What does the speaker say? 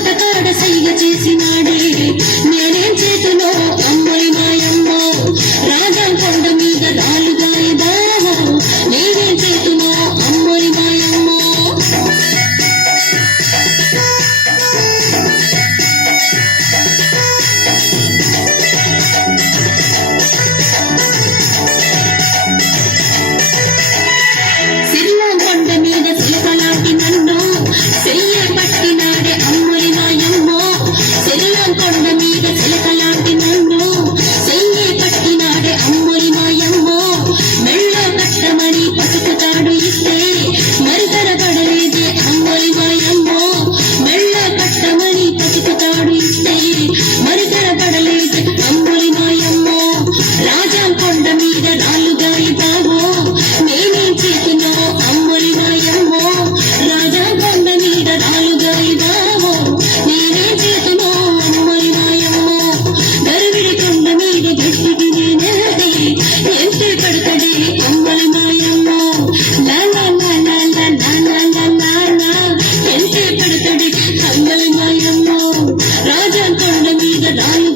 తోటకాడ సైగ చేసినాడే నేనేం చేతులో అమ్మోరి మాయమ్మ రాజా కొండ మీద రాలుగాయదా నేనేం చేతులో అమ్మోరి మాయమ్మ సిరిలా కొండ మీద శిల్పలాంటి నన్ను చెయ్యి పట్టినాడే అమ్మోరి మాయమ్మ సిరిలా కొండ మీద శిల్పలాంటి నన్ను చెయ్యి పట్టినాడే అమ్మోరి మాయమ్మ మెళ్ళ కట్టమని పసుపు తాడు ఇస్తే మరితర పడలేదే అమ్మోరి మాయమ్మ మెళ్ళ కట్టమని పసుపు తాడు ఇస్తే మరితర పడలేదే అమ్మోరి మాయమ్మ రాజా కొండ మీద రాలుగాయి బావో నేనేం చేతునో అమ్మోరి మాయమ్మ రాజా కొండ మీద రాలుగాయి బావో నేనేం చేతునో అమ్మోరి మాయమ్మ గరివిడి కొండ మీద గట్టికి నేనెళ్తే ఎంతే పడతడే అమ్మోరి మాయమ్మ లా లా లా లా లా లా లా లా లా ఎంతే పడతడే అమ్మోరి మాయమ్మ రాజా కొండ మీద రాలు